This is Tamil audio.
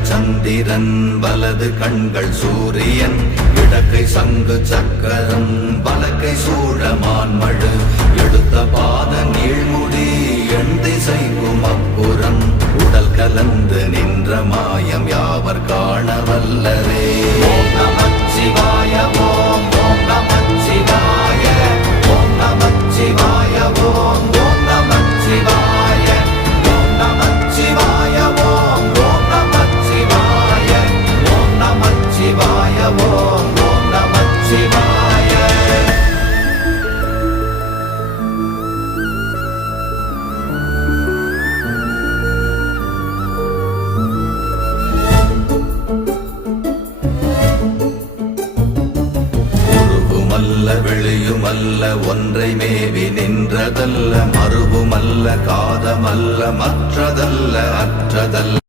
இடங்கள் சந்திரன் வலது கண்கள் சூரியன் இடக்கை சங்கு சக்கரம் வலக்கை சூழமான்மழு எடுத்த பாத நீழ்முடி எண் திசைக்கும் அப்புறம் உடல் கலந்து நின்ற மாயம் யாவர் காண வல்லரே. ஓம் நமச்சிவாய ஓம் ஓம் நமச்சிவாய ஓம் நமச்சிவாய ஓம் ஓம் நமச்சிவாய ஓம் நமச்சிவாய ஓம் ஓம் நமச்சிவாய ஓம் நமச்சிவாய ஓம் ஓம் நமச்சிவாய. வெளியுமல்ல ஒன்றை மேவி நின்றதல்ல மறுவுமல்ல காதமல்ல மற்றதல்ல அற்றதல்ல